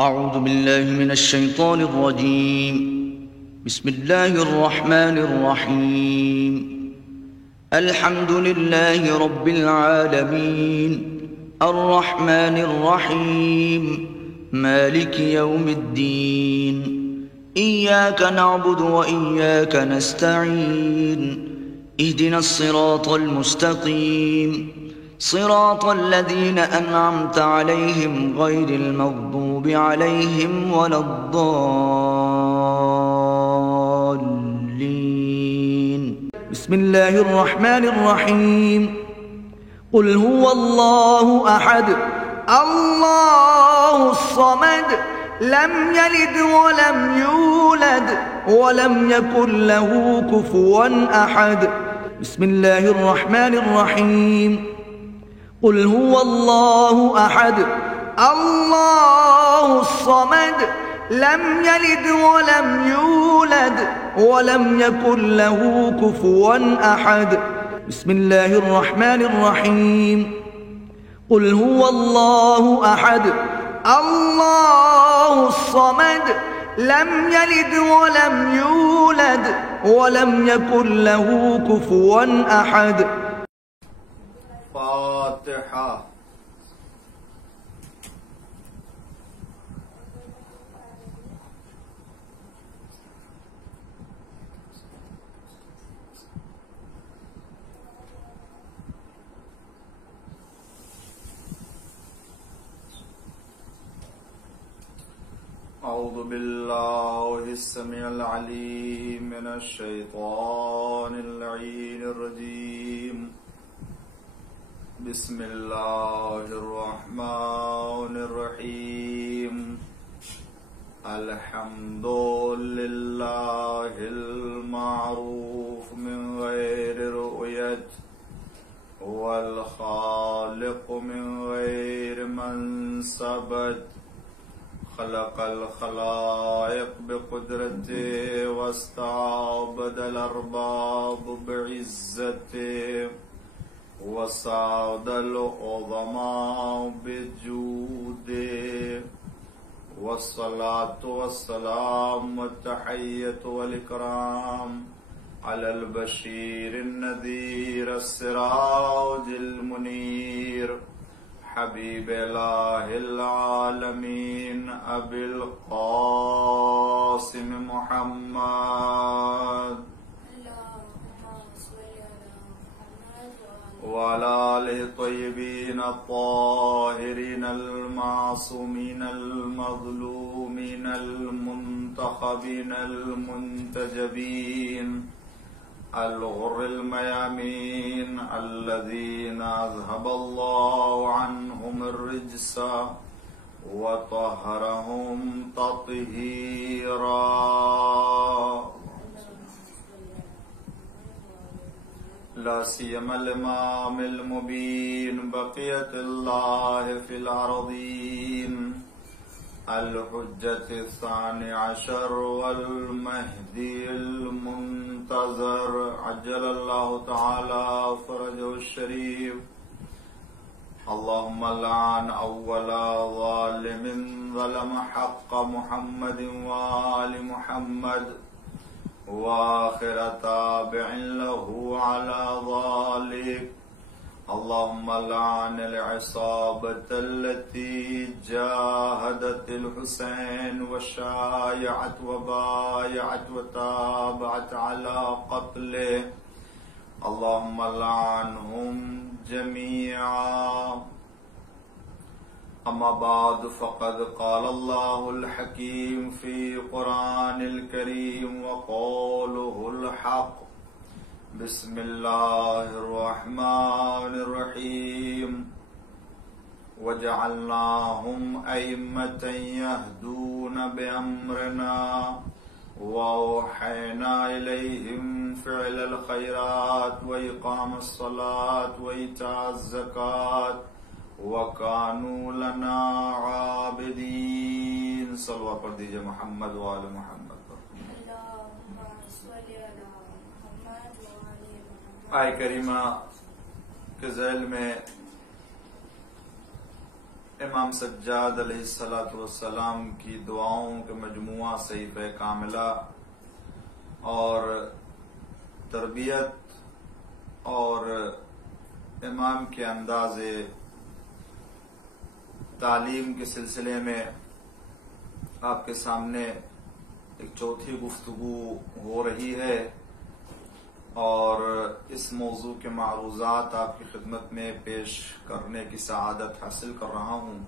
أعوذ بالله من الشيطان الرجيم. بسم الله الرحمن الرحيم. الحمد لله رب العالمين، الرحمن الرحيم، مالك يوم الدين. إياك نعبد وإياك نستعين. اهدنا الصراط المستقيم، صراط الذين أنعمت عليهم غير المغضوب عليهم ولا الضالين. بسم الله الرحمن الرحيم. قل هو الله أحد، الله الصمد، لم يلد ولم يولد ولم يكن له كفوا أحد. بسم الله الرحمن الرحيم. قل هو الله أحد، الله الصمد، لم يلد ولم يولد ولم يكن له كفوا أحد. بسم الله الرحمن الرحيم. قل هو الله أحد، الله الصمد، لم يلد ولم يولد ولم يكن له كفوا أحد. فاتحة. أعوذ بالله السميع العليم من الشيطان اللعين الرجيم. بسم الله الرحمن الرحيم. الحمد لله المعروف من غير رؤية، هو الخالق من غير منسبة، خلق الخلائق بقدرته واستعبد الأرباب بعزته، وسعد العظماء بجوده، والصلاة والسلام والتحية والإكرام على البشير النذير السراج المنير، حبيب إله العالمين أبي القاسم محمد وعلى آله الطيبين الطاهرين المعصومين المظلومين المنتخبين المنتجبين الغر الميامين الذين أذهب الله عنهم الرجس وطهرهم تطهيرا. لا سيما الإمام المبين بقية الله في الأرضين، الحجة الثاني عشر والمهدي المنتظر، عجل الله تعالى فرجه الشريف. اللهم لعن أول ظالم ظلم حق محمد وآل محمد، وآخر تابع له على ذلك. اللهم لعن العصابة التي جاهدت الحسين وشايعت وبايعت وتابعت على قتله، اللهم لعنهم جميعا. أما بعد، فقد قال الله الحكيم في قرآن الكريم وقوله الحق. بسم الله الرحمن الرحيم. وجعلناهم أئمة يهدون بأمرنا وأوحينا إليهم فعل الخيرات وإقام الصلاة وإيتاء الزكاة وكانوا لنا عابدين. صلوات پڑھ دیجئے محمد وآل محمد. آیہ کریمہ کے ذیل میں امام سجاد علیہ السلام کی دعاؤں کے مجموعہ صحیفہ کاملہ اور تربیت اور امام کے انداز تعلیم کے سلسلے میں آپ کے سامنے ایک چوتھی گفتگو ہو رہی ہے اور اس موضوع کے معروضات آپ کی خدمت میں پیش کرنے کی سعادت حاصل کر رہا ہوں۔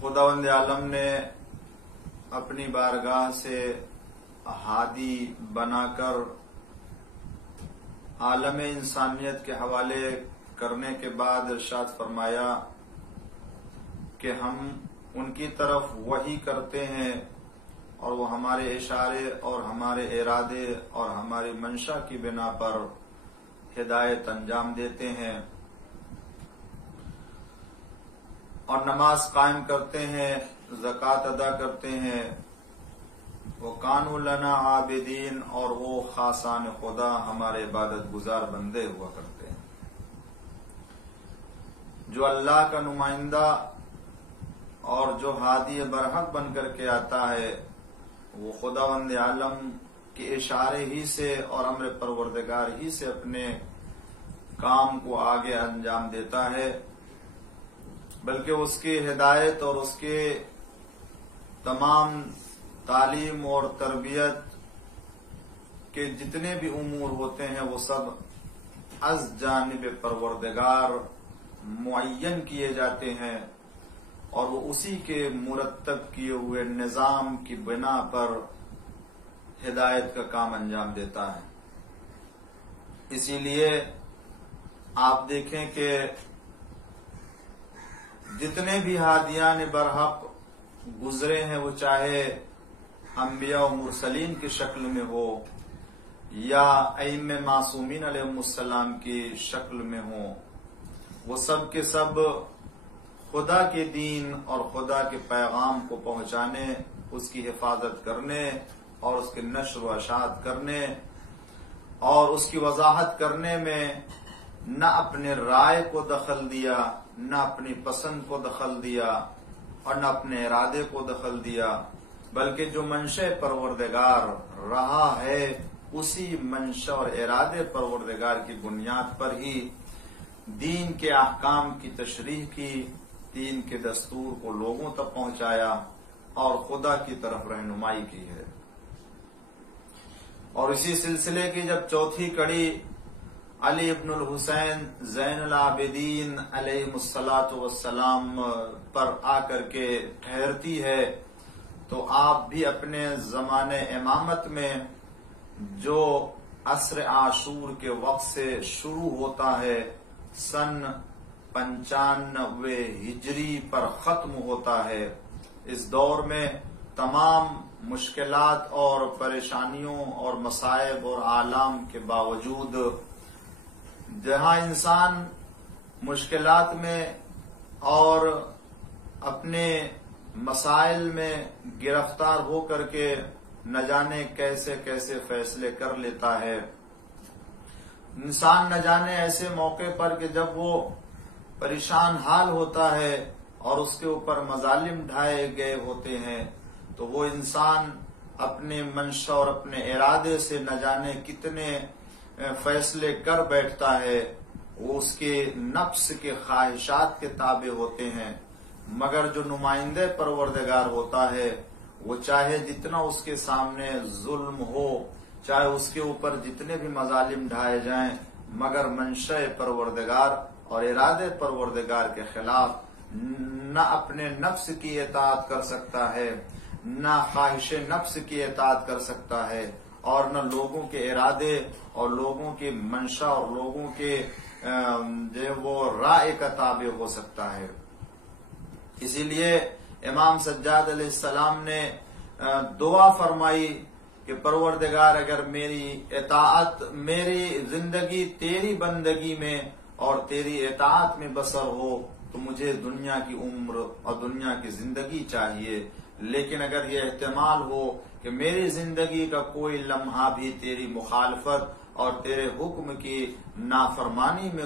خداوند عالم نے اپنی بارگاہ سے ہادی بنا کر عالم انسانیت کے حوالے کرنے کے بعد ارشاد فرمایا کہ ہم ان کی طرف وحی کرتے ہیں اور وہ ہمارے اشارے اور ہمارے ارادے اور ہماری منشا کی بنا پر ہدایت انجام دیتے ہیں اور نماز قائم کرتے ہیں، زکوٰۃ ادا کرتے ہیں، وہ کانوا لنا عابدین اور وہ خاصان خدا ہمارے عبادت گزار بندے ہوا کرتے ہیں۔ جو اللہ کا نمائندہ اور جو ہادی برحق بن کر کے آتا ہے وہ خداوند عالم کے اشارے ہی سے اور امر پروردگار ہی سے اپنے کام کو آگے انجام دیتا ہے، بلکہ اس کی ہدایت اور اس کے تمام تعلیم اور تربیت کے جتنے بھی امور ہوتے ہیں وہ سب از جانب پروردگار معین کیے جاتے ہیں اور وہ اسی کے مرتب کیے ہوئے نظام کی بنا پر ہدایت کا کام انجام دیتا ہے۔ اسی لیے آپ دیکھیں کہ جتنے بھی ہادیان برحق گزرے ہیں وہ چاہے انبیاء و مرسلین کی شکل میں ہو یا ائمہ معصومین علیہم السلام کی شکل میں ہو، وہ سب کے سب خدا کے دین اور خدا کے پیغام کو پہنچانے، اس کی حفاظت کرنے اور اس کے نشر و اشاعت کرنے اور اس کی وضاحت کرنے میں نہ اپنے رائے کو دخل دیا، نہ اپنی پسند کو دخل دیا اور نہ اپنے ارادے کو دخل دیا، بلکہ جو منشا پروردگار رہا ہے اسی منشا اور ارادے پروردگار کی بنیاد پر ہی دین کے احکام کی تشریح کی، دین کے دستور کو لوگوں تک پہنچایا اور خدا کی طرف رہنمائی کی ہے۔ اور اسی سلسلے کی جب چوتھی کڑی علی ابن الحسین زین العابدین علیہ السلام پر آ کر کے ٹھہرتی ہے تو آپ بھی اپنے زمانے امامت میں جو عصر عاشور کے وقت سے شروع ہوتا ہے سن 95 ہجری پر ختم ہوتا ہے، اس دور میں تمام مشکلات اور پریشانیوں اور مصائب اور آلام کے باوجود جہاں انسان مشکلات میں اور اپنے مسائل میں گرفتار ہو کر کے نہ جانے کیسے کیسے فیصلے کر لیتا ہے، انسان نہ جانے ایسے موقع پر کہ جب وہ پریشان حال ہوتا ہے اور اس کے اوپر مظالم ڈھائے گئے ہوتے ہیں تو وہ انسان اپنے منشا اور اپنے ارادے سے نہ جانے کتنے فیصلے کر بیٹھتا ہے، وہ اس کے نفس کے خواہشات کے تابع ہوتے ہیں، مگر جو نمائندے پروردگار ہوتا ہے وہ چاہے جتنا اس کے سامنے ظلم ہو، چاہے اس کے اوپر جتنے بھی مظالم ڈھائے جائیں، مگر منشا پروردگار اور ارادے پروردگار کے خلاف نہ اپنے نفس کی اطاعت کر سکتا ہے، نہ خواہش نفس کی اطاعت کر سکتا ہے اور نہ لوگوں کے ارادے اور لوگوں کی منشا اور لوگوں کے جو وہ رائے کا تابع ہو سکتا ہے۔ اسی لیے امام سجاد علیہ السلام نے دعا فرمائی کہ پروردگار اگر میری اطاعت، میری زندگی تیری بندگی میں اور تیری اطاعت میں بسر ہو تو مجھے دنیا کی عمر اور دنیا کی زندگی چاہیے، لیکن اگر یہ احتمال ہو کہ میری زندگی کا کوئی لمحہ بھی تیری مخالفت اور تیرے حکم کی نافرمانی میں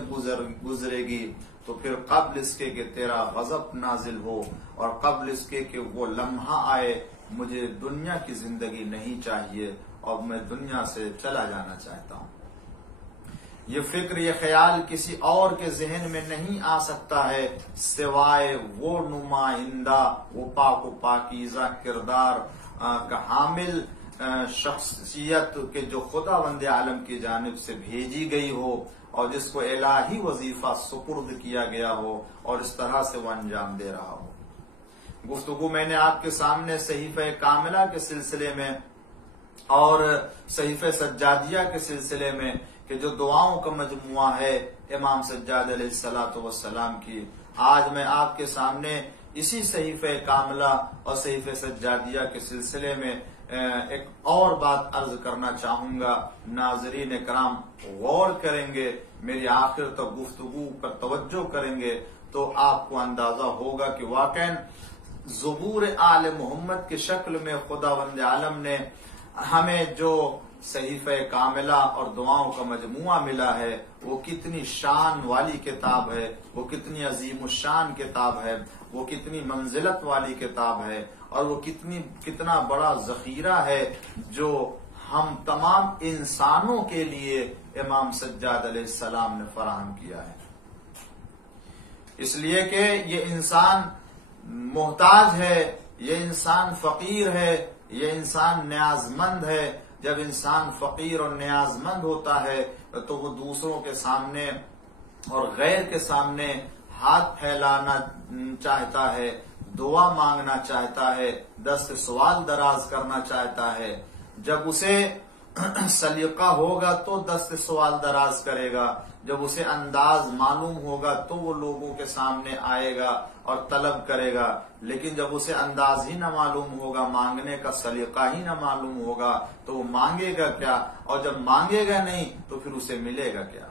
گزرے گی تو پھر قبل اس کے کہ تیرا غضب نازل ہو اور قبل اس کے کہ وہ لمحہ آئے مجھے دنیا کی زندگی نہیں چاہیے اور میں دنیا سے چلا جانا چاہتا ہوں. یہ فکر یہ خیال کسی اور کے ذہن میں نہیں آ سکتا ہے سوائے وہ نمائندہ وہ پاک و پاکیزہ کردار کا حامل شخصیت کے جو خداوند عالم کی جانب سے بھیجی گئی ہو اور جس کو الہی وظیفہ سپرد کیا گیا ہو اور اس طرح سے وہ انجام دے رہا ہو. گفتگو میں نے آپ کے سامنے صحیفہ کاملہ کے سلسلے میں اور صحیفہ سجادیہ کے سلسلے میں کہ جو دعاؤں کا مجموعہ ہے امام سجاد علیہ الصلوۃ والسلام کی، آج میں آپ کے سامنے اسی صحیفہ کاملہ اور صحیفہ سجادیہ کے سلسلے میں ایک اور بات عرض کرنا چاہوں گا. ناظرین کرام غور کریں گے، میری آخر تک گفتگو پر توجہ کریں گے تو آپ کو اندازہ ہوگا کہ واقعاً ظہور آل محمد کی شکل میں خداوند عالم نے ہمیں جو صحیفہ کاملہ اور دعاؤں کا مجموعہ ملا ہے وہ کتنی شان والی کتاب ہے، وہ کتنی عظیم الشان کتاب ہے، وہ کتنی منزلت والی کتاب ہے اور وہ کتنا بڑا ذخیرہ ہے جو ہم تمام انسانوں کے لیے امام سجاد علیہ السلام نے فراہم کیا ہے. اس لیے کہ یہ انسان محتاج ہے، یہ انسان فقیر ہے، یہ انسان نیاز مند ہے. جب انسان فقیر اور نیاز مند ہوتا ہے تو وہ دوسروں کے سامنے اور غیر کے سامنے ہاتھ پھیلانا چاہتا ہے، دعا مانگنا چاہتا ہے، دست سوال دراز کرنا چاہتا ہے. جب اسے سلیقہ ہوگا تو دست سوال دراز کرے گا، جب اسے انداز معلوم ہوگا تو وہ لوگوں کے سامنے آئے گا اور طلب کرے گا. لیکن جب اسے انداز ہی نہ معلوم ہوگا، مانگنے کا سلیقہ ہی نہ معلوم ہوگا تو وہ مانگے گا کیا، اور جب مانگے گا نہیں تو پھر اسے ملے گا کیا.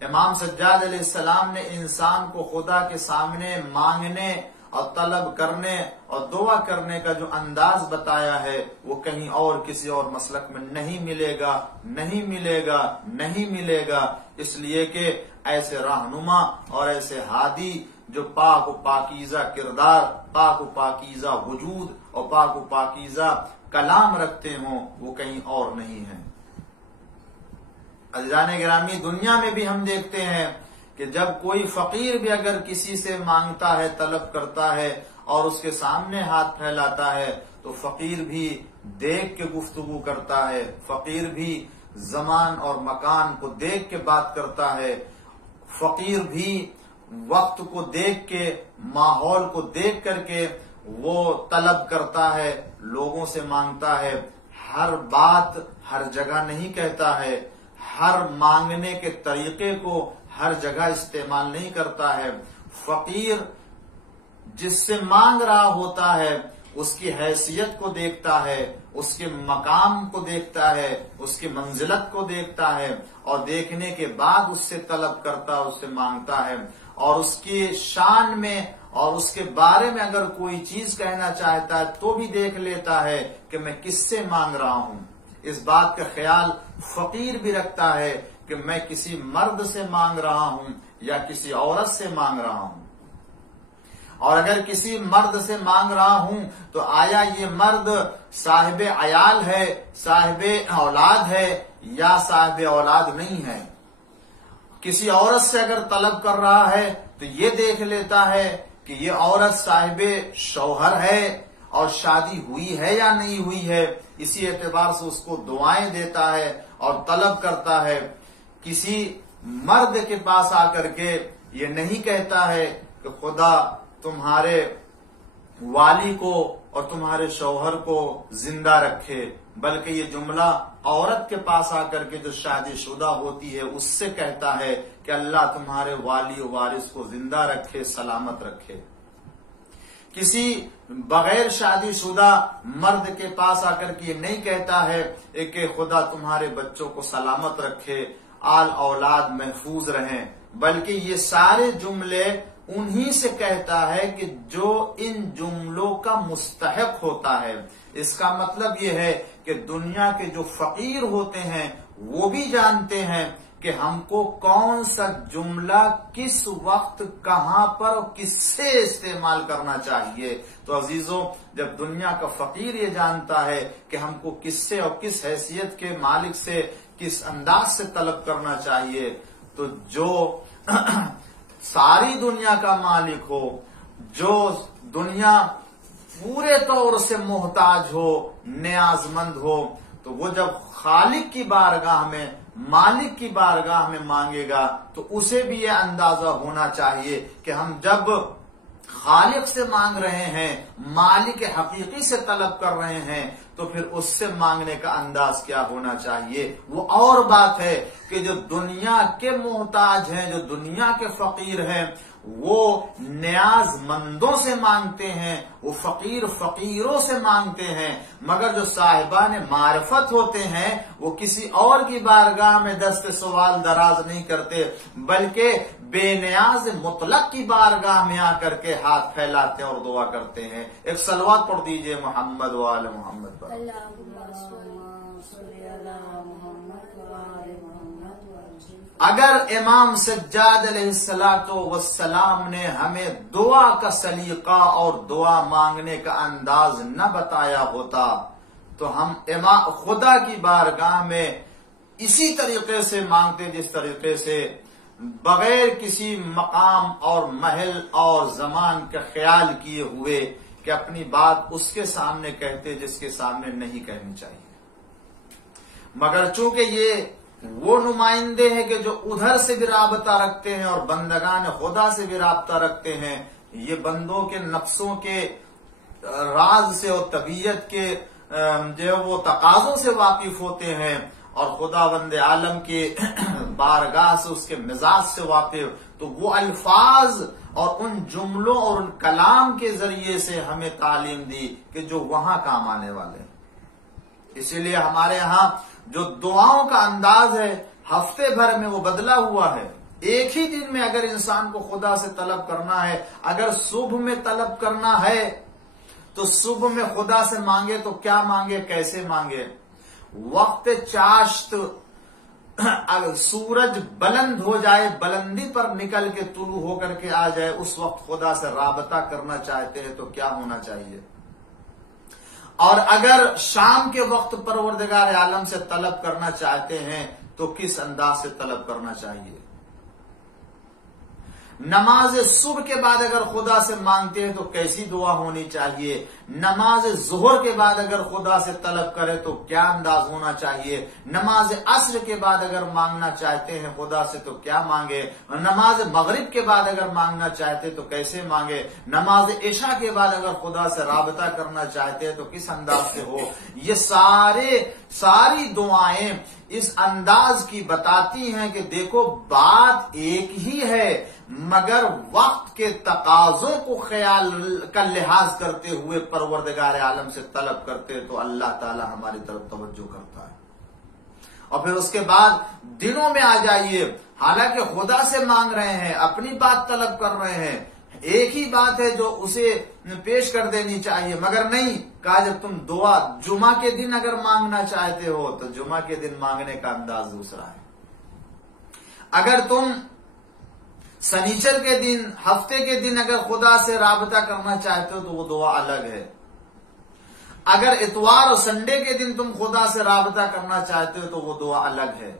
امام سجاد علیہ السلام نے انسان کو خدا کے سامنے مانگنے اور طلب کرنے اور دعا کرنے کا جو انداز بتایا ہے وہ کہیں اور کسی اور مسلک میں نہیں ملے گا، نہیں ملے گا، نہیں ملے گا. اس لیے کہ ایسے رہنما اور ایسے ہادی جو پاک و پاکیزہ کردار، پاک و پاکیزہ وجود اور پاک و پاکیزہ کلام رکھتے ہوں وہ کہیں اور نہیں ہیں. عزیزان گرامی، دنیا میں بھی ہم دیکھتے ہیں کہ جب کوئی فقیر بھی اگر کسی سے مانگتا ہے، طلب کرتا ہے اور اس کے سامنے ہاتھ پھیلاتا ہے تو فقیر بھی دیکھ کے گفتگو کرتا ہے، فقیر بھی زمان اور مکان کو دیکھ کے بات کرتا ہے، فقیر بھی وقت کو دیکھ کے، ماحول کو دیکھ کر کے وہ طلب کرتا ہے، لوگوں سے مانگتا ہے. ہر بات ہر جگہ نہیں کہتا ہے، ہر مانگنے کے طریقے کو ہر جگہ استعمال نہیں کرتا ہے. فقیر جس سے مانگ رہا ہوتا ہے اس کی حیثیت کو دیکھتا ہے، اس کے مقام کو دیکھتا ہے، اس کی منزلت کو دیکھتا ہے اور دیکھنے کے بعد اس سے طلب کرتا ہے، اس سے مانگتا ہے. اور اس کی شان میں اور اس کے بارے میں اگر کوئی چیز کہنا چاہتا ہے تو بھی دیکھ لیتا ہے کہ میں کس سے مانگ رہا ہوں. اس بات کا خیال فقیر بھی رکھتا ہے کہ میں کسی مرد سے مانگ رہا ہوں یا کسی عورت سے مانگ رہا ہوں. اور اگر کسی مرد سے مانگ رہا ہوں تو آیا یہ مرد صاحب عیال ہے، صاحب اولاد ہے یا صاحب اولاد نہیں ہے. کسی عورت سے اگر طلب کر رہا ہے تو یہ دیکھ لیتا ہے کہ یہ عورت صاحب شوہر ہے اور شادی ہوئی ہے یا نہیں ہوئی ہے. اسی اعتبار سے اس کو دعائیں دیتا ہے اور طلب کرتا ہے. کسی مرد کے پاس آ کر کے یہ نہیں کہتا ہے کہ خدا تمہارے والی کو اور تمہارے شوہر کو زندہ رکھے، بلکہ یہ جملہ عورت کے پاس آ کر کے جو شادی شدہ ہوتی ہے اس سے کہتا ہے کہ اللہ تمہارے والی و وارث کو زندہ رکھے، سلامت رکھے. کسی بغیر شادی شدہ مرد کے پاس آ کر کے یہ نہیں کہتا ہے کہ خدا تمہارے بچوں کو سلامت رکھے، آل اولاد محفوظ رہیں، بلکہ یہ سارے جملے انہی سے کہتا ہے کہ جو ان جملوں کا مستحق ہوتا ہے. اس کا مطلب یہ ہے کہ دنیا کے جو فقیر ہوتے ہیں وہ بھی جانتے ہیں کہ ہم کو کون سا جملہ کس وقت کہاں پر اور کس سے استعمال کرنا چاہیے۔ تو عزیزوں، جب دنیا کا فقیر یہ جانتا ہے کہ ہم کو کس سے اور کس حیثیت کے مالک سے کس انداز سے طلب کرنا چاہیے، تو جو ساری دنیا کا مالک ہو، جو دنیا پورے طور سے محتاج ہو، نیاز مند ہو، تو وہ جب خالق کی بارگاہ میں، مالک کی بارگاہ میں مانگے گا تو اسے بھی یہ اندازہ ہونا چاہیے کہ ہم جب خالق سے مانگ رہے ہیں، مالک حقیقی سے طلب کر رہے ہیں، تو پھر اس سے مانگنے کا انداز کیا ہونا چاہیے۔ وہ اور بات ہے کہ جو دنیا کے محتاج ہیں، جو دنیا کے فقیر ہیں، وہ نیاز مندوں سے مانگتے ہیں، وہ فقیر فقیروں سے مانگتے ہیں، مگر جو صاحبان معرفت ہوتے ہیں وہ کسی اور کی بارگاہ میں دست سوال دراز نہیں کرتے، بلکہ بے نیاز مطلق کی بارگاہ میں آ کر کے ہاتھ پھیلاتے ہیں اور دعا کرتے ہیں۔ ایک صلوات پڑھ دیجئے محمد و آل محمد پر۔ اگر امام سجاد علیہ السلام نے ہمیں دعا کا سلیقہ اور دعا مانگنے کا انداز نہ بتایا ہوتا تو ہم خدا کی بارگاہ میں اسی طریقے سے مانگتے جس طریقے سے بغیر کسی مقام اور محل اور زمان کا خیال کیے ہوئے کہ اپنی بات اس کے سامنے کہتے جس کے سامنے نہیں کہنی چاہیے۔ مگر چونکہ یہ وہ نمائندے ہیں کہ جو ادھر سے بھی رابطہ رکھتے ہیں اور بندگان خدا سے بھی رابطہ رکھتے ہیں، یہ بندوں کے نفسوں کے راز سے اور طبیعت کے جو وہ تقاضوں سے واقف ہوتے ہیں اور خدا بند عالم کے بارگاہ سے، اس کے مزاج سے واقف، تو وہ الفاظ اور ان جملوں اور ان کلام کے ذریعے سے ہمیں تعلیم دی کہ جو وہاں کام آنے والے ہیں۔ اسی لیے ہمارے ہاں جو دعاؤں کا انداز ہے ہفتے بھر میں وہ بدلا ہوا ہے۔ ایک ہی دن میں اگر انسان کو خدا سے طلب کرنا ہے، اگر صبح میں طلب کرنا ہے تو صبح میں خدا سے مانگے تو کیا مانگے، کیسے مانگے؟ وقت چاشت اگر سورج بلند ہو جائے، بلندی پر نکل کے طلوع ہو کر کے آ جائے، اس وقت خدا سے رابطہ کرنا چاہتے ہیں تو کیا ہونا چاہیے؟ اور اگر شام کے وقت پروردگار عالم سے طلب کرنا چاہتے ہیں تو کس انداز سے طلب کرنا چاہیے؟ نماز صبح کے بعد اگر خدا سے مانگتے ہیں تو کیسی دعا ہونی چاہیے؟ نماز ظہر کے بعد اگر خدا سے طلب کرے تو کیا انداز ہونا چاہیے؟ نماز عصر کے بعد اگر مانگنا چاہتے ہیں خدا سے تو کیا مانگے؟ نماز مغرب کے بعد اگر مانگنا چاہتے تو کیسے مانگے؟ نماز عشاء کے بعد اگر خدا سے رابطہ کرنا چاہتے ہیں تو کس انداز سے ہو؟ یہ ساری دعائیں اس انداز کی بتاتی ہیں کہ دیکھو بات ایک ہی ہے، مگر وقت کے تقاضوں کو خیال کا لحاظ کرتے ہوئے پروردگار عالم سے طلب کرتے تو اللہ تعالی ہماری طرف توجہ کرتا ہے۔ اور پھر اس کے بعد دنوں میں آ جائیے، حالانکہ خدا سے مانگ رہے ہیں، اپنی بات طلب کر رہے ہیں، ایک ہی بات ہے جو اسے پیش کر دینی چاہیے، مگر نہیں کہا جب تم دعا جمعہ کے دن اگر مانگنا چاہتے ہو تو جمعہ کے دن مانگنے کا انداز دوسرا ہے۔ اگر تم سنیچر کے دن، ہفتے کے دن اگر خدا سے رابطہ کرنا چاہتے ہو تو وہ دعا الگ ہے۔ اگر اتوار اور سنڈے کے دن تم خدا سے رابطہ کرنا چاہتے ہو تو وہ دعا الگ ہے۔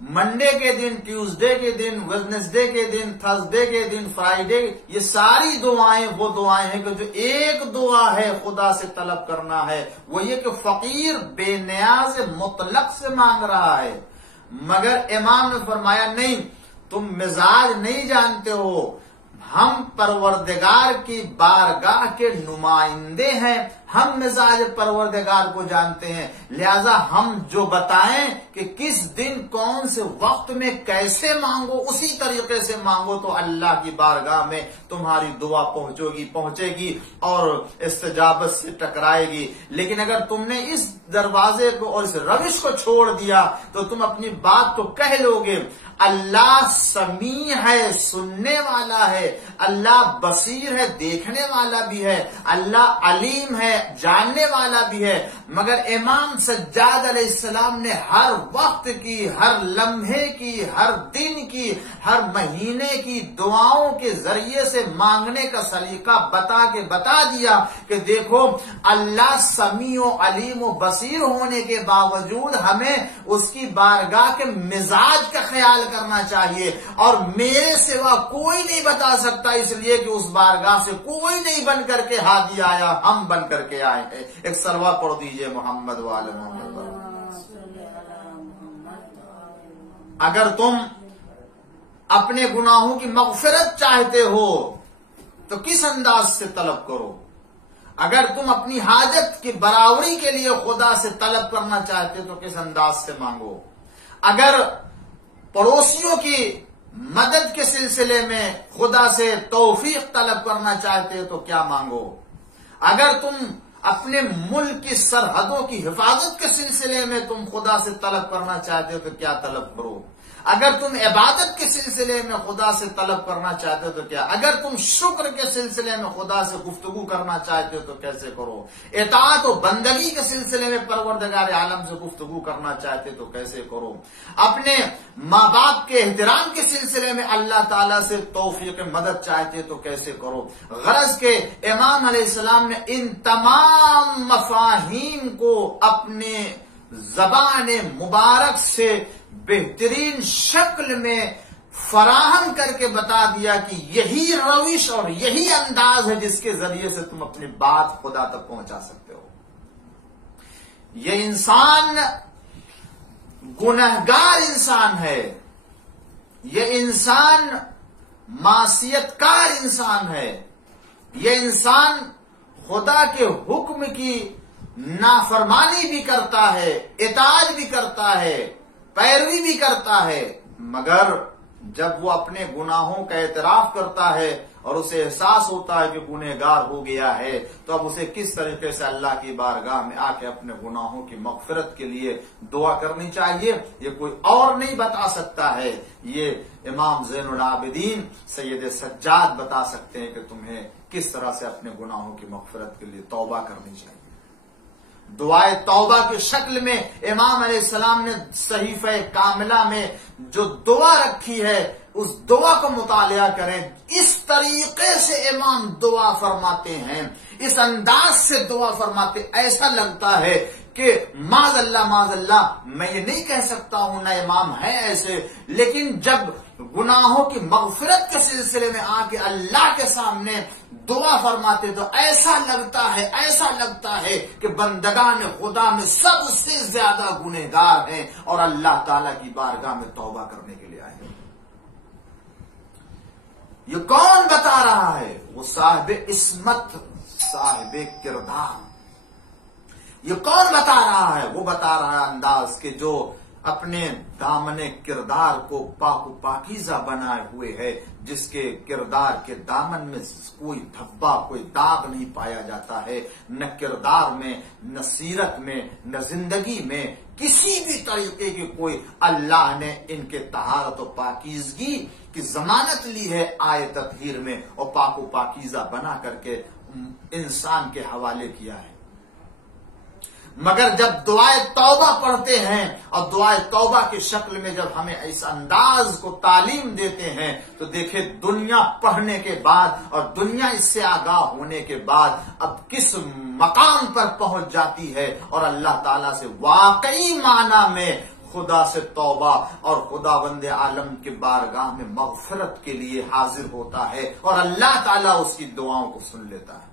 منڈے کے دن، ٹیوزڈے کے دن، ویڈنسڈے کے دن، تھرسڈے کے دن، فرائیڈے، یہ ساری دعائیں وہ دعائیں ہیں کہ جو ایک دعا ہے خدا سے طلب کرنا ہے، وہ یہ کہ فقیر بے نیاز مطلق سے مانگ رہا ہے۔ مگر امام نے فرمایا نہیں، تم مزاج نہیں جانتے ہو، ہم پروردگار کی بارگاہ کے نمائندے ہیں، ہم مزاج پروردگار کو جانتے ہیں، لہذا ہم جو بتائیں کہ کس دن کون سے وقت میں کیسے مانگو اسی طریقے سے مانگو تو اللہ کی بارگاہ میں تمہاری دعا پہنچے گی اور استجابت سے ٹکرائے گی۔ لیکن اگر تم نے اس دروازے کو اور اس روش کو چھوڑ دیا تو تم اپنی بات تو کہہ لو گے۔ اللہ سمیع ہے، سننے والا ہے، اللہ بصیر ہے، دیکھنے والا بھی ہے، اللہ علیم ہے، جاننے والا بھی ہے، مگر امام سجاد علیہ السلام نے ہر وقت کی، ہر لمحے کی، ہر دن کی، ہر مہینے کی دعاؤں کے ذریعے سے مانگنے کا سلیقہ بتا دیا کہ دیکھو اللہ سمیع و علیم و بصیر ہونے کے باوجود ہمیں اس کی بارگاہ کے مزاج کا خیال کرنا چاہیے، اور میرے سوا کوئی نہیں بتا سکتا، اس لیے کہ اس بارگاہ سے کوئی نہیں بن کر کے ہادی آیا، ہم بن کر کے آئے ہیں۔ ایک سلوہ پڑھ دیجئے محمد وآل محمد۔ اگر تم اپنے گناہوں کی مغفرت چاہتے ہو تو کس انداز سے طلب کرو؟ اگر تم اپنی حاجت کی برابری کے لیے خدا سے طلب کرنا چاہتے تو کس انداز سے مانگو؟ اگر پڑوسیوں کی مدد کے سلسلے میں خدا سے توفیق طلب کرنا چاہتے تو کیا مانگو؟ اگر تم اپنے ملک کی سرحدوں کی حفاظت کے سلسلے میں تم خدا سے طلب کرنا چاہتے ہو تو کیا طلب کرو؟ اگر تم عبادت کے سلسلے میں خدا سے طلب کرنا چاہتے ہو تو کیا؟ اگر تم شکر کے سلسلے میں خدا سے گفتگو کرنا چاہتے ہو تو کیسے کرو؟ اطاعت و بندگی کے سلسلے میں پروردگار عالم سے گفتگو کرنا چاہتے تو کیسے کرو؟ اپنے ماں باپ کے احترام کے سلسلے میں اللہ تعالیٰ سے توفیق مدد چاہتے تو کیسے کرو؟ غرض کہ امام علیہ السلام نے ان تمام مفاہیم کو اپنے زبان مبارک سے بہترین شکل میں فراہم کر کے بتا دیا کہ یہی روش اور یہی انداز ہے جس کے ذریعے سے تم اپنی بات خدا تک پہنچا سکتے ہو۔ یہ انسان گنہگار انسان ہے، یہ انسان معصیت کار انسان ہے، یہ انسان خدا کے حکم کی نافرمانی بھی کرتا ہے، اطاعت بھی کرتا ہے، پیروی بھی کرتا ہے، مگر جب وہ اپنے گناہوں کا اعتراف کرتا ہے اور اسے احساس ہوتا ہے کہ گنہگار ہو گیا ہے تو اب اسے کس طریقے سے اللہ کی بارگاہ میں آ کے اپنے گناہوں کی مغفرت کے لیے دعا کرنی چاہیے، یہ کوئی اور نہیں بتا سکتا ہے، یہ امام زین العابدین سید سجاد بتا سکتے ہیں کہ تمہیں کس طرح سے اپنے گناہوں کی مغفرت کے لیے توبہ کرنی چاہیے۔ دعائے توبہ کی شکل میں امام علیہ السلام نے صحیفہ کاملہ میں جو دعا رکھی ہے اس دعا کو مطالعہ کریں۔ اس طریقے سے امام دعا فرماتے ہیں، اس انداز سے دعا فرماتے، ایسا لگتا ہے کہ معاذ اللہ میں یہ نہیں کہہ سکتا ہوں، نہ امام ہے ایسے، لیکن جب گناہوں کی مغفرت کے سلسلے میں آ کے اللہ کے سامنے دعا فرماتے تو ایسا لگتا ہے کہ بندگان خدا میں سب سے زیادہ گنہگار ہیں اور اللہ تعالی کی بارگاہ میں توبہ کرنے کے لیے آئے ہیں۔ یہ کون بتا رہا ہے؟ وہ صاحب عصمت، صاحب کردار۔ یہ کون بتا رہا ہے؟ وہ بتا رہا ہے انداز کہ جو اپنے دامن کردار کو پاک و پاکیزہ بنائے ہوئے ہے، جس کے کردار کے دامن میں کوئی دھبا، کوئی داغ نہیں پایا جاتا ہے، نہ کردار میں، نہ سیرت میں، نہ زندگی میں کسی بھی طریقے کی کوئی اللہ نے ان کے طہارت و پاکیزگی کی ضمانت لی ہے آیے تطہیر میں، اور پاک و پاکیزہ بنا کر کے انسان کے حوالے کیا ہے۔ مگر جب دعائے توبہ پڑھتے ہیں اور دعائے توبہ کی شکل میں جب ہمیں اس انداز کو تعلیم دیتے ہیں تو دیکھیں دنیا پڑھنے کے بعد اور دنیا اس سے آگاہ ہونے کے بعد اب کس مقام پر پہنچ جاتی ہے اور اللہ تعالیٰ سے واقعی معنی میں خدا سے توبہ اور خداوند عالم کے بارگاہ میں مغفرت کے لیے حاضر ہوتا ہے اور اللہ تعالیٰ اس کی دعاؤں کو سن لیتا ہے۔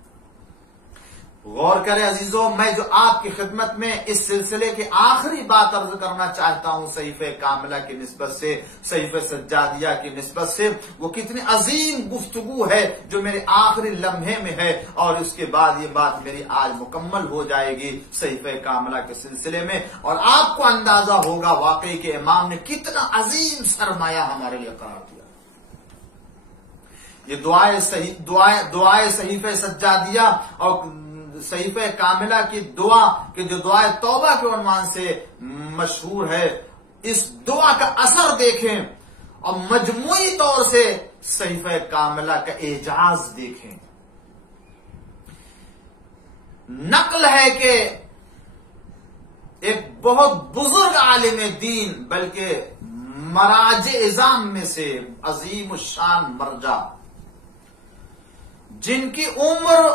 غور کریں عزیزوں، میں جو آپ کی خدمت میں اس سلسلے کی آخری بات عرض کرنا چاہتا ہوں صحیفہ کاملہ کی نسبت سے، صحیفہ سجادیہ کی نسبت سے، وہ کتنی عظیم گفتگو ہے جو میرے آخری لمحے میں ہے، اور اس کے بعد یہ بات میری آج مکمل ہو جائے گی صحیفہ کاملہ کے سلسلے میں، اور آپ کو اندازہ ہوگا واقعی کہ امام نے کتنا عظیم سرمایہ ہمارے لیے قرار دیا۔ یہ دعائے صحیفہ سجادیہ اور صحیفہ کاملہ کی دعا کہ جو دعائے توبہ کے عنوان سے مشہور ہے، اس دعا کا اثر دیکھیں اور مجموعی طور سے صحیفہ کاملہ کا اعجاز دیکھیں۔ نقل ہے کہ ایک بہت بزرگ عالم دین، بلکہ مراج اعظام میں سے عظیم الشان مرجع، جن کی عمر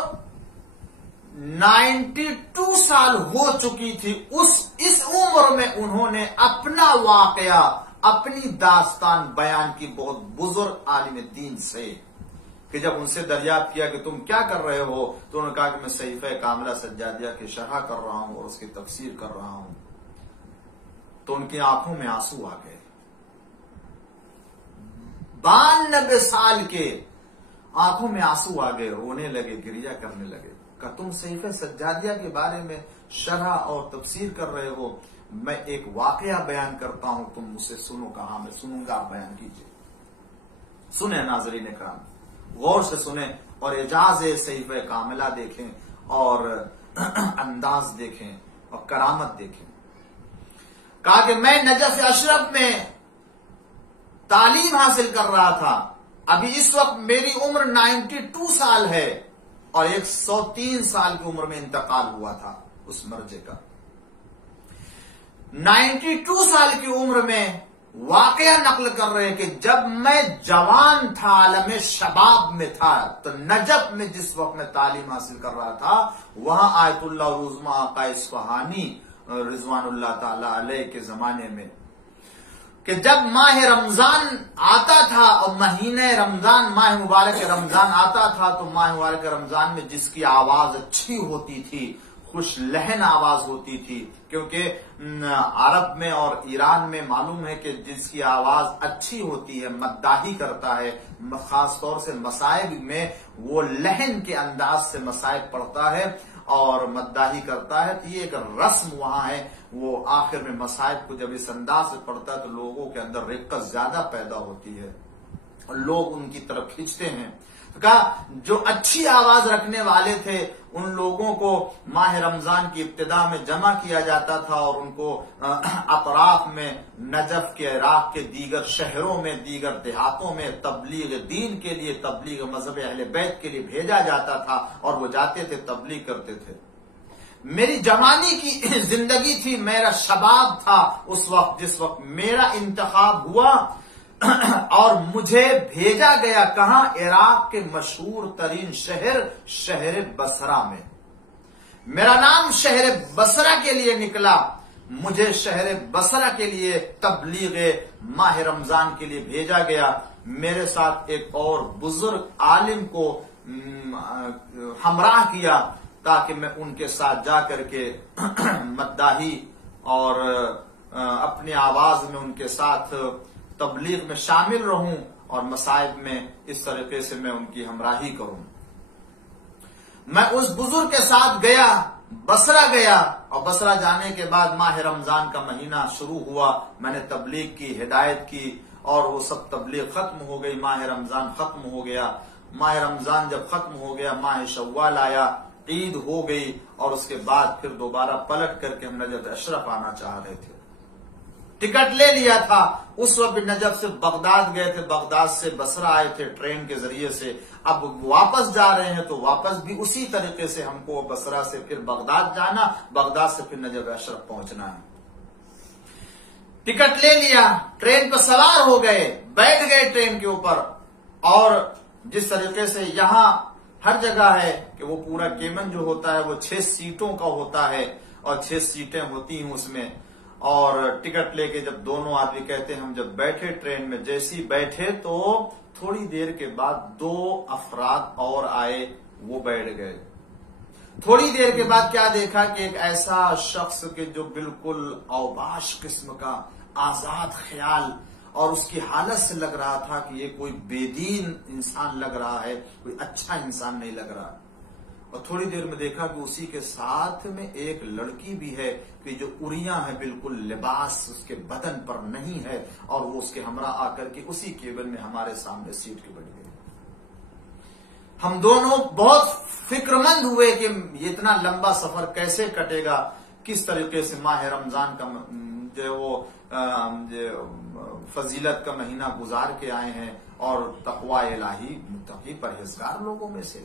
92 سال ہو چکی تھی، اس عمر میں انہوں نے اپنا واقعہ، اپنی داستان بیان کی بہت بزرگ عالم دین سے، کہ جب ان سے دریافت کیا کہ تم کیا کر رہے ہو، تو انہوں نے کہا کہ میں صحیفہ کاملہ سجادیہ کی شرح کر رہا ہوں اور اس کی تفسیر کر رہا ہوں. تو ان کی آنکھوں میں آنسو آ گئے. 92 سال کے آنکھوں میں آنسو آ گئے، رونے لگے، گریہ کرنے لگے. کہ تم صحیفہ سجادیہ کے بارے میں شرح اور تفسیر کر رہے ہو، میں ایک واقعہ بیان کرتا ہوں، تم مجھ سے سنو. کہا میں سنوں گا، آپ بیان کیجیے. سنیں ناظرین کرام، غور سے سنیں اور اعجاز صحیفہ کاملہ دیکھیں اور انداز دیکھیں اور کرامت دیکھیں. کہا کہ میں نجف اشرف میں تعلیم حاصل کر رہا تھا. ابھی اس وقت میری عمر 92 سال ہے اور 103 سال کی عمر میں انتقال ہوا تھا اس مرجع کا. 92 سال کی عمر میں واقعہ نقل کر رہے کہ جب میں جوان تھا، عالم شباب میں تھا، تو نجف میں جس وقت میں تعلیم حاصل کر رہا تھا، وہاں آیت اللہ العظمی آقا اصفہانی رضوان اللہ تعالی علیہ کے زمانے میں، کہ جب ماہ رمضان آتا تھا اور مہینہ رمضان، ماہ مبارک رمضان آتا تھا، تو ماہ مبارک رمضان میں جس کی آواز اچھی ہوتی تھی، خوش لہن آواز ہوتی تھی، کیونکہ عرب میں اور ایران میں معلوم ہے کہ جس کی آواز اچھی ہوتی ہے، مداحی کرتا ہے، خاص طور سے مصائب میں وہ لہن کے انداز سے مصائب پڑھتا ہے اور مداحی کرتا ہے، تو یہ ایک رسم وہاں ہے. وہ آخر میں مصائب کو جب اس انداز سے پڑھتا ہے تو لوگوں کے اندر رقت زیادہ پیدا ہوتی ہے اور لوگ ان کی طرف کھینچتے ہیں. کہا جو اچھی آواز رکھنے والے تھے ان لوگوں کو ماہ رمضان کی ابتدا میں جمع کیا جاتا تھا اور ان کو اطراف میں نجف کے، عراق کے دیگر شہروں میں، دیگر دیہاتوں میں تبلیغ دین کے لیے، تبلیغ مذہب اہل بیت کے لیے بھیجا جاتا تھا اور وہ جاتے تھے، تبلیغ کرتے تھے. میری جوانی کی زندگی تھی، میرا شباب تھا اس وقت جس وقت میرا انتخاب ہوا اور مجھے بھیجا گیا کہاں؟ عراق کے مشہور ترین شہر بصرہ میں. میرا نام شہر بصرہ کے لیے نکلا، مجھے شہر بصرہ کے لیے تبلیغ ماہ رمضان کے لیے بھیجا گیا. میرے ساتھ ایک اور بزرگ عالم کو ہمراہ کیا تاکہ میں ان کے ساتھ جا کر کے مداحی اور اپنی آواز میں ان کے ساتھ تبلیغ میں شامل رہوں اور مصائب میں اس طریقے سے میں ان کی ہمراہی کروں. میں اس بزرگ کے ساتھ گیا، بصرہ گیا، اور بصرہ جانے کے بعد ماہ رمضان کا مہینہ شروع ہوا. میں نے تبلیغ کی، ہدایت کی اور وہ سب تبلیغ ختم ہو گئی. ماہ رمضان ختم ہو گیا. ماہ رمضان جب ختم ہو گیا، ماہ شوال آیا، عید ہو گئی اور اس کے بعد پھر دوبارہ پلٹ کر کے ہم نجف اشرف آنا چاہ رہے تھے. ٹکٹ لے لیا تھا. اس وقت نجف سے بغداد گئے تھے، بغداد سے بصرہ آئے تھے ٹرین کے ذریعے سے. اب واپس جا رہے ہیں تو واپس بھی اسی طریقے سے ہم کو بصرہ سے پھر بغداد جانا، بغداد سے پھر نجف اشرف پہنچنا ہے. ٹکٹ لے لیا، ٹرین پر سوار ہو گئے، بیٹھ گئے ٹرین کے اوپر. اور جس طریقے سے یہاں ہر جگہ ہے کہ وہ پورا کیمن جو ہوتا ہے وہ 6 سیٹوں کا ہوتا ہے اور 6 سیٹیں ہوتی ہیں اس میں. اور ٹکٹ لے کے جب دونوں آدمی کہتے ہیں ہم جب بیٹھے ٹرین میں، جیسی بیٹھے تو تھوڑی دیر کے بعد 2 افراد اور آئے، وہ بیٹھ گئے. تھوڑی دیر کے بعد کیا دیکھا کہ ایک ایسا شخص کہ جو بالکل اوباش قسم کا، آزاد خیال، اور اس کی حالت سے لگ رہا تھا کہ یہ کوئی بے دین انسان لگ رہا ہے، کوئی اچھا انسان نہیں لگ رہا. اور تھوڑی دیر میں دیکھا کہ اسی کے ساتھ میں ایک لڑکی بھی ہے کہ جو اریاں ہے، بالکل لباس اس کے بدن پر نہیں ہے، اور وہ اس کے ہمراہ آ کر کے اسی کیبن میں ہمارے سامنے سیٹ کے بیٹھ گئے. ہم دونوں بہت فکر مند ہوئے کہ یہ اتنا لمبا سفر کیسے کٹے گا، کس طریقے سے ماہ رمضان کا جو وہ فضیلت کا مہینہ گزار کے آئے ہیں اور تقوی الہی متقی پرہیزگار لوگوں میں سے.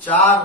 4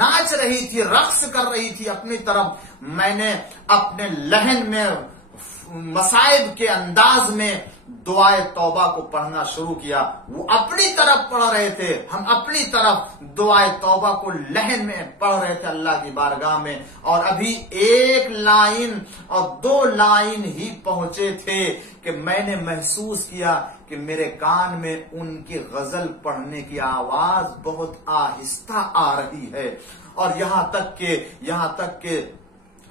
ناچ رہی تھی، رقص کر رہی تھی اپنی طرف، میں نے اپنے لہن میں مصائب کے انداز میں دعائے توبہ کو پڑھنا شروع کیا. وہ اپنی طرف پڑھ رہے تھے، ہم اپنی طرف دعائے توبہ کو لہن میں پڑھ رہے تھے اللہ کی بارگاہ میں. اور ابھی 1 لائن اور 2 لائن ہی پہنچے تھے کہ میں نے محسوس کیا کہ میرے کان میں ان کی غزل پڑھنے کی آواز بہت آہستہ آ رہی ہے. اور یہاں تک کہ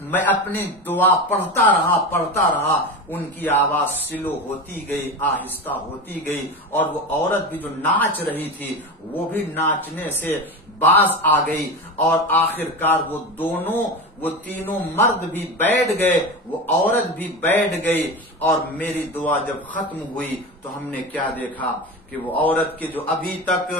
میں اپنی دعا پڑھتا رہا، ان کی آواز سلو ہوتی گئی، آہستہ ہوتی گئی. اور وہ عورت بھی جو ناچ رہی تھی وہ بھی ناچنے سے باز آ گئی. اور آخرکار وہ تینوں مرد بھی بیٹھ گئے، وہ عورت بھی بیٹھ گئی. اور میری دعا جب ختم ہوئی تو ہم نے کیا دیکھا کہ وہ عورت کے جو ابھی تک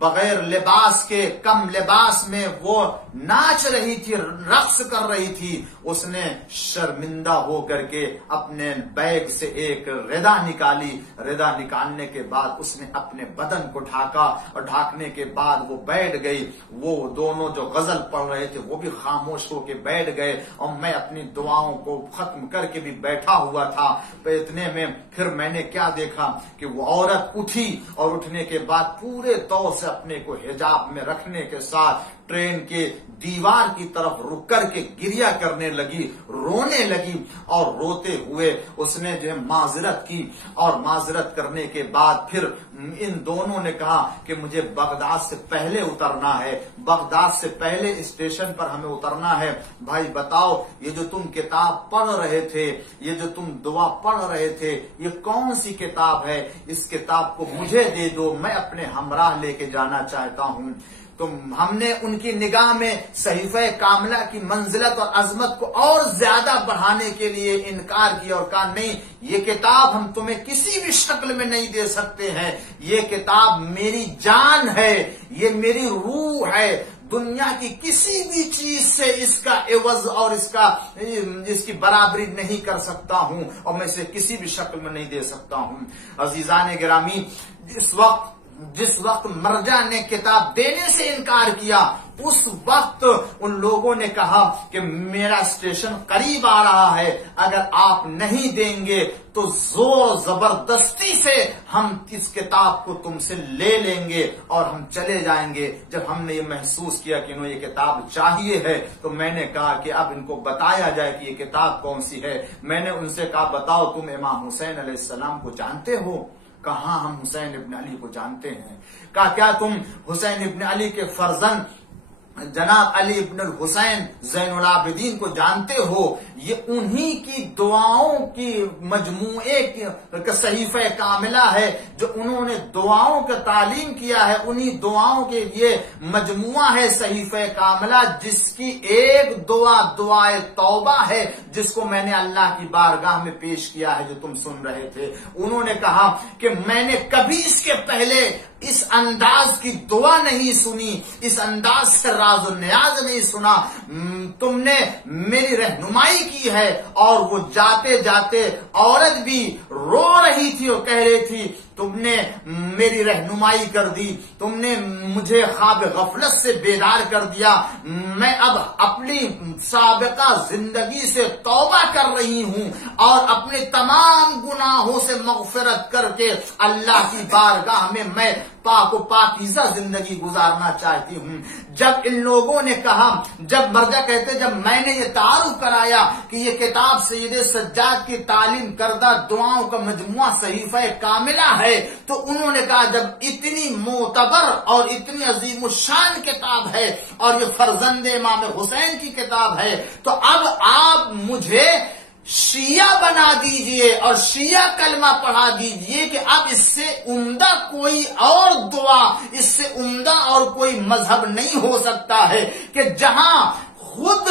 بغیر لباس کے، کم لباس میں وہ ناچ رہی تھی، رقص کر رہی تھی، اس نے شرمندہ ہو کر کے اپنے بیگ سے ایک ردا نکالی. ردا نکالنے کے بعد اس نے اپنے بدن کو ڈھاکا، اور ڈھانکنے کے بعد وہ بیٹھ گئی. وہ دونوں جو غزل پڑھ رہے تھے وہ بھی خاموش ہو کے بیٹھ گئے، اور میں اپنی دعاؤں کو ختم کر کے بھی بیٹھا ہوا تھا. اتنے میں پھر میں نے کیا دیکھا کہ وہ عورت اٹھی، اور اٹھنے کے بعد پورے طور سے اپنے کو حجاب میں رکھنے کے ساتھ ٹرین کے دیوار کی طرف رک کر کے گریہ کرنے لگی، رونے لگی. اور روتے ہوئے اس نے جو معذرت کی، اور معذرت کرنے کے بعد پھر ان دونوں نے کہا کہ مجھے بغداد سے پہلے اترنا ہے، بغداد سے پہلے اسٹیشن پر ہمیں اترنا ہے. بھائی بتاؤ، یہ جو تم کتاب پڑھ رہے تھے، یہ جو تم دعا پڑھ رہے تھے، یہ کون سی کتاب ہے؟ اس کتاب کو مجھے دے دو، میں اپنے ہمراہ لے کے جانا چاہتا ہوں. تو ہم نے ان کی نگاہ میں صحیفہ کاملہ کی منزلت اور عظمت کو اور زیادہ بڑھانے کے لیے انکار کیا، اور کہا نہیں، یہ کتاب ہم تمہیں کسی بھی شکل میں نہیں دے سکتے ہیں. یہ کتاب میری جان ہے، یہ میری روح ہے. دنیا کی کسی بھی چیز سے اس کا عوض اور اس کی برابری نہیں کر سکتا ہوں، اور میں اسے کسی بھی شکل میں نہیں دے سکتا ہوں. عزیزان گرامی، جس وقت مرجع نے کتاب دینے سے انکار کیا، اس وقت ان لوگوں نے کہا کہ میرا اسٹیشن قریب آ رہا ہے، اگر آپ نہیں دیں گے تو زور زبردستی سے ہم اس کتاب کو تم سے لے لیں گے اور ہم چلے جائیں گے. جب ہم نے یہ محسوس کیا کہ انہیں یہ کتاب چاہیے ہے، تو میں نے کہا کہ اب ان کو بتایا جائے کہ یہ کتاب کون سی ہے. میں نے ان سے کہا بتاؤ تم امام حسین علیہ السلام کو جانتے ہو؟ کہاں ہم حسین ابن علی کو جانتے ہیں. کہا کیا تم حسین ابن علی کے فرزند جناب علی ابن الحسین زین العابدین کو جانتے ہو؟ یہ انہی کی دعاؤں کی مجموعے کا صحیفہ کاملہ ہے، جو انہوں نے دعاؤں کا تعلیم کیا ہے. انہی دعاؤں کے یہ مجموعہ ہے صحیفہ کاملہ، جس کی ایک دعائے توبہ ہے، جس کو میں نے اللہ کی بارگاہ میں پیش کیا ہے، جو تم سن رہے تھے. انہوں نے کہا کہ میں نے کبھی اس کے پہلے اس انداز کی دعا نہیں سنی، اس انداز سے راز و نیاز نہیں سنا. تم نے میری رہنمائی کی ہے. اور وہ جاتے جاتے عورت بھی رو رہی تھی اور کہہ رہی تھی تم نے میری رہنمائی کر دی، تم نے مجھے خواب غفلت سے بیدار کر دیا. میں اب اپنی سابقہ زندگی سے توبہ کر رہی ہوں، اور اپنے تمام گناہوں سے مغفرت کر کے اللہ کی بارگاہ میں میں پاک و پاکیزہ زندگی گزارنا چاہتی ہوں. جب ان لوگوں نے کہا، جب مرجع کہتے جب میں نے یہ تعارف کرایا کہ یہ کتاب سید سجاد کی تعلیم کردہ دعاؤں کا مجموعہ صحیفہ کاملہ ہے، تو انہوں نے کہا جب اتنی معتبر اور اتنی عظیم الشان کتاب ہے، اور یہ فرزند امام حسین کی کتاب ہے، تو اب آپ مجھے شیعہ بنا دیجئے اور شیعہ کلمہ پڑھا دیجئے کہ اب اس سے عمدہ کوئی اور دعا، اس سے عمدہ اور کوئی مذہب نہیں ہو سکتا ہے کہ جہاں خود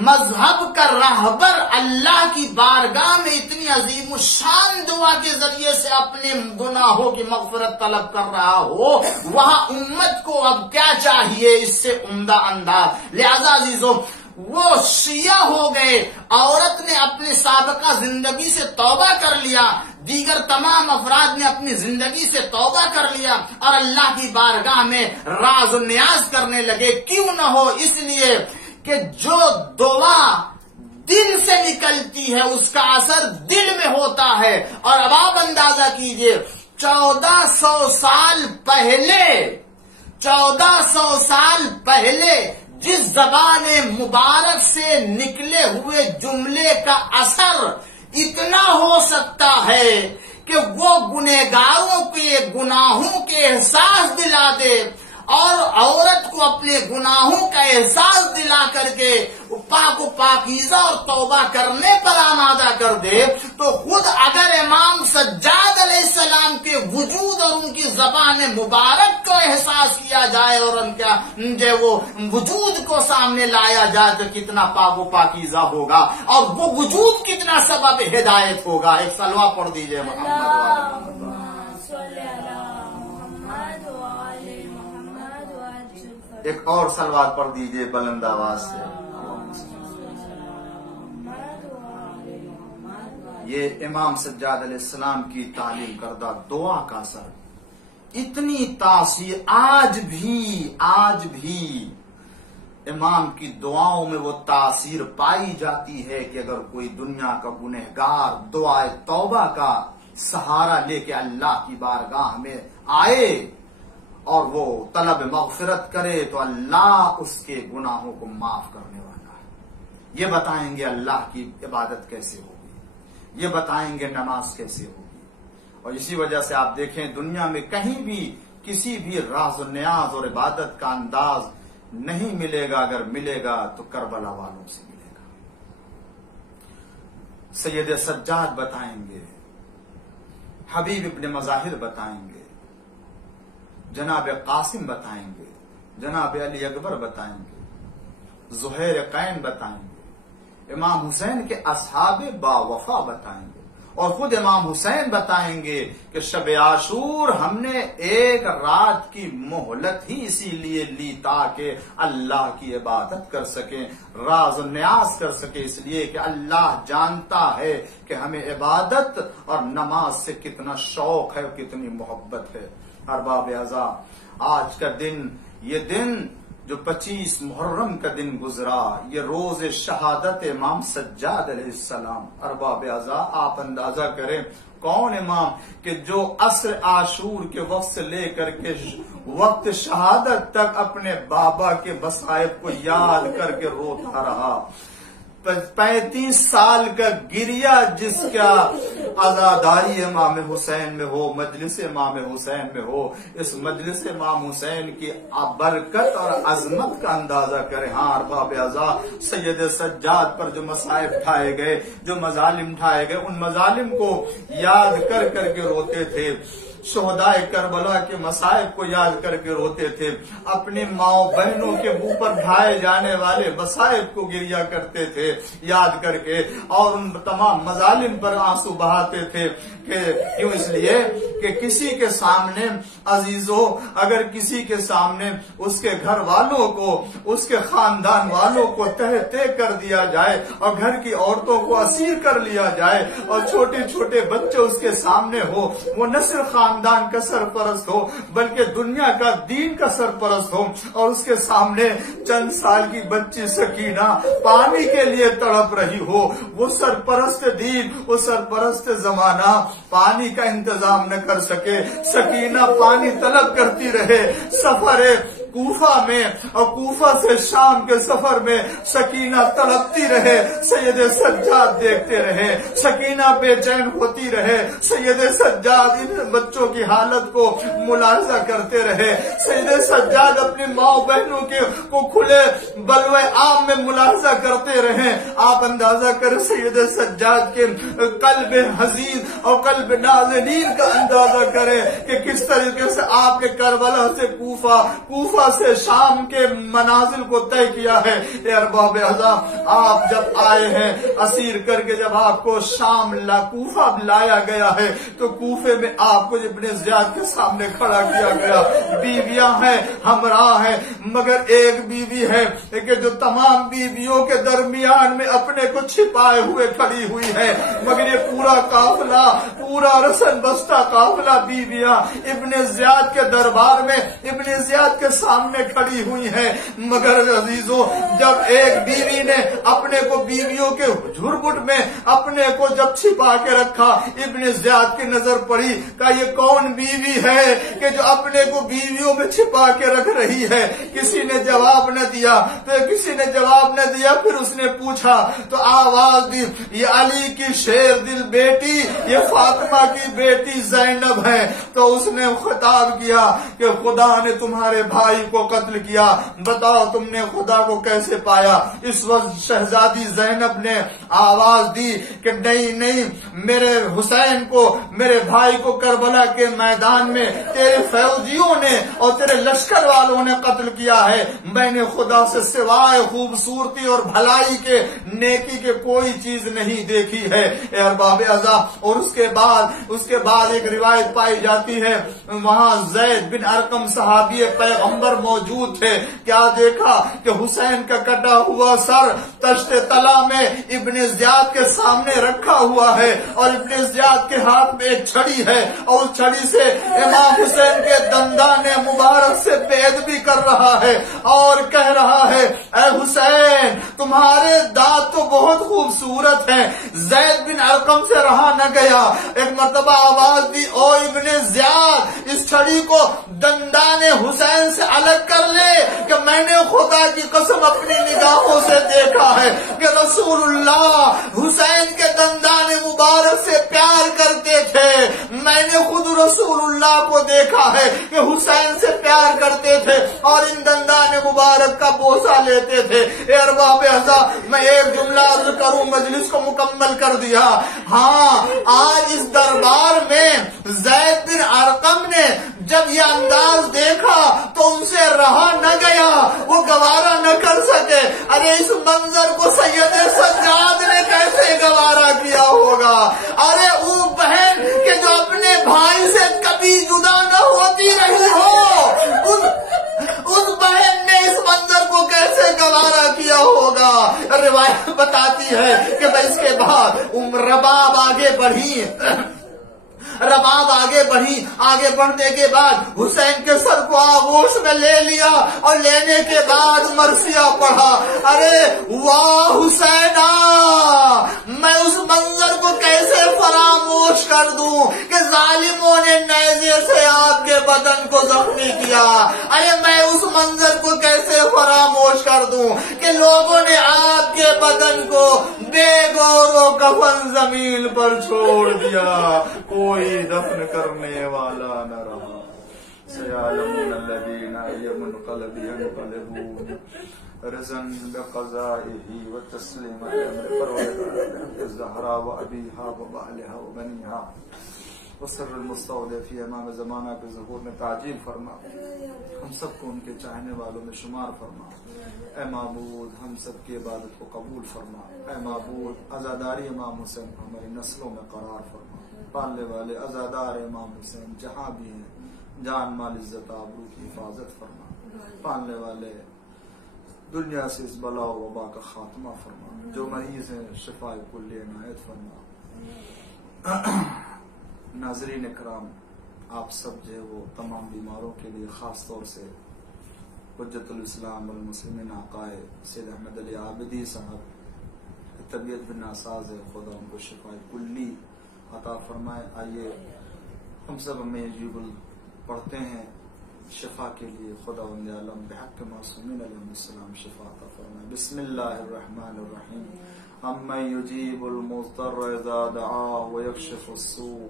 مذہب کا راہبر اللہ کی بارگاہ میں اتنی عظیم الشان دعا کے ذریعے سے اپنے گناہوں کی مغفرت طلب کر رہا ہو، وہاں امت کو اب کیا چاہیے اس سے عمدہ انداز. لہذا عزیزو، وہ شیعہ ہو گئے، عورت نے اپنی سابقہ زندگی سے توبہ کر لیا، دیگر تمام افراد نے اپنی زندگی سے توبہ کر لیا اور اللہ کی بارگاہ میں راز و نیاز کرنے لگے۔ کیوں نہ ہو؟ اس لیے کہ جو دعا دل سے نکلتی ہے اس کا اثر دل میں ہوتا ہے۔ اور اب آپ اندازہ کیجئے 1400 سال پہلے جس زبان مبارک سے نکلے ہوئے جملے کا اثر اتنا ہو سکتا ہے کہ وہ گنہگاروں کے گناہوں کے احساس دلا دے اور عورت کو اپنے گناہوں کا احساس دلا کر کے پاک و پاکیزہ اور توبہ کرنے پر آمادہ کر دے، تو خود اگر امام سجاد علیہ السلام کے وجود اور ان کی زبان مبارک کو احساس کیا جائے اور ان کا وہ وجود کو سامنے لایا جائے تو کتنا پاک و پاکیزہ ہوگا اور وہ وجود کتنا سبب ہدایت ہوگا۔ ایک صلوہ پڑھ دیجئے محمد۔ ایک اور صلوات پڑھ دیجئے بلند آواز سے۔ یہ امام سجاد علیہ السلام کی تعلیم کردہ دعا کا اثر، اتنی تاثیر آج بھی امام کی دعاؤں میں وہ تاثیر پائی جاتی ہے کہ اگر کوئی دنیا کا گنہگار دعائے توبہ کا سہارا لے کے اللہ کی بارگاہ میں آئے اور وہ طلب مغفرت کرے تو اللہ اس کے گناہوں کو معاف کرنے والا ہے۔ یہ بتائیں گے اللہ کی عبادت کیسے ہوگی، یہ بتائیں گے نماز کیسے ہوگی۔ اور اسی وجہ سے آپ دیکھیں دنیا میں کہیں بھی کسی بھی راز و نیاز اور عبادت کا انداز نہیں ملے گا، اگر ملے گا تو کربلا والوں سے ملے گا۔ سید سجاد بتائیں گے، حبیب ابن مظاہر بتائیں گے، جناب قاسم بتائیں گے، جناب علی اکبر بتائیں گے، زہیر قین بتائیں گے، امام حسین کے اصحاب با وفا بتائیں گے، اور خود امام حسین بتائیں گے کہ شب عاشور ہم نے ایک رات کی مہلت ہی اسی لیے لی تاکہ اللہ کی عبادت کر سکیں، راز و نیاز کر سکیں، اس لیے کہ اللہ جانتا ہے کہ ہمیں عبادت اور نماز سے کتنا شوق ہے اور کتنی محبت ہے۔ ارباب اعضاء، آج کا دن، یہ دن جو 25 محرم کا دن گزرا، یہ روز شہادت امام سجاد علیہ السلام۔ ارباب اعضاء، آپ اندازہ کریں کون امام کہ جو عصر عاشور کے وقت سے لے کر کے وقت شہادت تک اپنے بابا کے مصائب کو یاد کر کے روتا رہا، 35 سال کا گریہ جس کا عزاداری امام حسین میں ہو، مجلس امام حسین میں ہو، اس مجلس امام حسین کی برکت اور عظمت کا اندازہ کریں۔ ہاں ارباب اعضاء، سید سجاد پر جو مصائب ڈھائے گئے، جو مظالم ڈھائے گئے، ان مظالم کو یاد کر کر کے روتے تھے، شہدائے کربلا کے مصائب کو یاد کر کے روتے تھے، اپنی ماؤں بہنوں کے منہ پر ڈھائے جانے والے مصائب کو گریہ کرتے تھے یاد کر کے، اور ان تمام مظالم پر آنسو بہاتے تھے۔ کہ کیوں؟ اس لیے کہ کسی کے سامنے عزیزوں، اگر کسی کے سامنے اس کے گھر والوں کو، اس کے خاندان والوں کو تہتے کر دیا جائے اور گھر کی عورتوں کو اسیر کر لیا جائے اور چھوٹے چھوٹے بچے اس کے سامنے ہو، وہ نہ صرف خاندان کا سرپرست ہو بلکہ دنیا کا دین کا سرپرست ہو، اور اس کے سامنے چند سال کی بچی سکینہ پانی کے لیے تڑپ رہی ہو، وہ سرپرست دین، وہ سرپرست زمانہ پانی کا انتظام نہ کر سکے، سکینہ پانی طلب کرتی رہے، سفر کوفہ میں اور کوفہ سے شام کے سفر میں سکینہ تڑپتی رہے، سید سجاد دیکھتے رہے، سکینہ بے چین ہوتی رہے، سید سجاد ان بچوں کی حالت کو ملاحظہ کرتے رہے، سید سجاد اپنی ماں بہنوں کو کھلے بلوے عام میں ملاحظہ کرتے رہے۔ آپ اندازہ کر سید سجاد کے قلب حزین اور قلب نازنین کا اندازہ کریں کہ کس طریقے سے آپ نے کربلا سے کوفہ سے شام کے منازل کو طے کیا ہے. اے ارباب اعظم، آپ جب آئے ہیں اسیر کر کے، جب آپ کو شام کوفہ لایا گیا ہے تو کوفے میں آپ کو ابن زیاد کے سامنے کھڑا کیا گیا. بیویاں ہیں، ہمراہ ہیں، مگر ایک بیوی ہے کہ جو تمام بیویوں کے درمیان میں اپنے کو چھپائے ہوئے کھڑی ہوئی ہے، مگر یہ پورا قافلہ، پورا رسن بستہ قافلہ بیویاں ابن زیاد کے دربار میں ابن زیاد کے سامنے کھڑی ہوئی ہیں. مگر عزیزوں، جب ایک بیوی نے اپنے کو بیویوں کے جھرمٹ میں اپنے کو جب چھپا کے رکھا، ابن زیاد کی نظر پڑی کہ یہ کون بیوی ہے کہ جو اپنے کو بیویوں میں چھپا کے رکھ رہی ہے. کسی نے جواب نہ دیا، پھر اس نے پوچھا تو آواز دی، یہ علی کی شیر دل بیٹی، یہ فاطمہ کی بیٹی زینب ہے. تو اس نے خطاب کیا کہ خدا نے تمہارے بھائی کو قتل کیا، بتاؤ تم نے خدا کو کیسے پایا؟ اس وقت شہزادی زینب نے آواز دی کہ نہیں، میرے حسین کو، میرے بھائی کو کربلا کے میدان میں تیرے فوجیوں نے اور تیرے لشکر والوں نے قتل کیا ہے. میں نے خدا سے سوائے خوبصورتی اور بھلائی کے، نیکی کے کوئی چیز نہیں دیکھی ہے. اے ارباب اعظم، اور اس کے بعد ایک روایت پائی جاتی ہے، وہاں زید بن ارقم صحابی پیغمبر موجود تھے. کیا دیکھا کہ حسین کا کٹا ہوا سر تشت تلا میں ابن زیاد کے سامنے رکھا ہوا ہے، اور ابن زیاد کے ہاتھ میں ایک چھڑی ہے، اور اس چھڑی سے امام حسین کے دندان مبارک سے بید بھی کر رہا ہے اور کہہ رہا ہے، اے حسین تمہارے دانت تو بہت خوبصورت ہیں. زید بن ارقم سے رہا نہ گیا، ایک مرتبہ آواز دی، او ابن زیاد، اس چھڑی کو دندان حسین سے الگ کر لے کہ میں نے خدا کی قسم اپنی نگاہوں سے دیکھا ہے کہ رسول اللہ حسین کے دندان مبارک سے پیار کرتے تھے. میں نے خود رسول اللہ کو دیکھا ہے کہ حسین سے پیار کرتے تھے اور ان دندان مبارک کا بوسہ لیتے تھے. اے ارباب اعظم، میں ایک جملہ عرض کروں، مجلس کو مکمل کر دیا. ہاں، آج اس دربار میں زید بن ارقم نے جب یہ انداز دیکھا تو ان سے رہا نہ گیا، وہ گوارا نہ کر سکے. ارے اس منظر کو سید سجاد نے کیسے گوارا کیا ہوگا؟ ارے وہ بہن کہ جو اپنے بھائی سے کبھی جدا نہ ہوتی رہی ہو، اس بہن نے اس منظر کو کیسے گوارا کیا ہوگا؟ روایت بتاتی ہے کہ اس کے بعد رباب آگے بڑھنے کے بعد حسین کے سر کو آغوش میں لے لیا اور لینے کے بعد مرثیہ پڑھا. ارے واہ حسینا، میں اس منظر کو کیسے فراموش کر دوں کہ ظالموں نے نیزے سے آپ کے بدن کو زخمی کیا. ارے میں اس منظر کو کیسے فراموش کر دوں کہ لوگوں نے آپ کے بدن کو بے گور و کفن زمین پر چھوڑ دیا، کوئی دفن کرنے والا نہ رہا. سیعلمون الذین منقلب ينقلبون رزن بقضائه وتسلیم الامر پروردگار الزہرا و ابیہا و بالہا و بنیہا وسر المستودع فی امام زمانہ کے ظہور میں تعجیل فرما، ہم سب کو ان کے چاہنے والوں میں شمار فرما. اے معبود، ہم سب کی عبادت کو قبول فرما. اے معبود، عزاداری امام حسین کو ہماری نسلوں میں قرار فرما. پالنے والے عزادار امام حسین جہاں بھی ہیں، جان مال عزت آبرو کی حفاظت فرما. پالنے والے دنیا سے اس بلا و وبا کا خاتمہ فرما. جو مریض ہیں شفا کلی عنایت فرما. ناظرین اکرام، آپ سب جو ہے وہ تمام بیماروں کے لیے خاص طور سے حجت الاسلام والمسلمین آقائے سید احمد علی عابدی صاحب طبیعت بھی ناساز ہے، خدا ان کو شفا کلی عطا فرمائے. آئیے ہم سب ہمیں عجیب پڑھتے ہیں شفا کے لیے. خدا وند عالم بحق معصومین علیہ السلام شفا عطا فرمائے. بسم اللہ الرحمن الرحیم. امن یجیب المضطر اذا دعاه ویکشف السوء،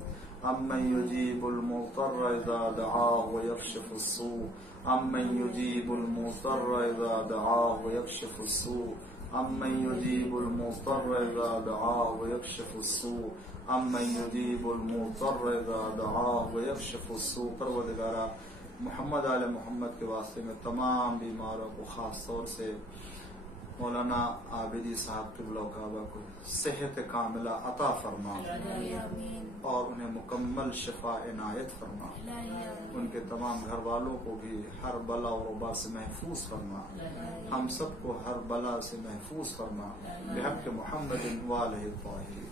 امن یجیب المضطر اذا دعاه ویکشف السوء، امن یجیب المضطر اذا دعاه ویکشف السوء، امن یجیب المضطر اذا دعا ویکشف السوء امن یجیب المضطر اذا دعا ویکشف السوء۔ پروردگارا محمد آل محمد کے واسطے میں تمام بیماروں کو، خاص طور سے مولانا عابدی صاحب قبلہ کعبہ کو صحت کاملہ عطا فرما اور انہیں مکمل شفا عنایت فرما، ان کے تمام گھر والوں کو بھی ہر بلا و وبا سے محفوظ فرما، ہم سب کو ہر بلا سے محفوظ فرما، بحق محمد وآلہ الطاہرین۔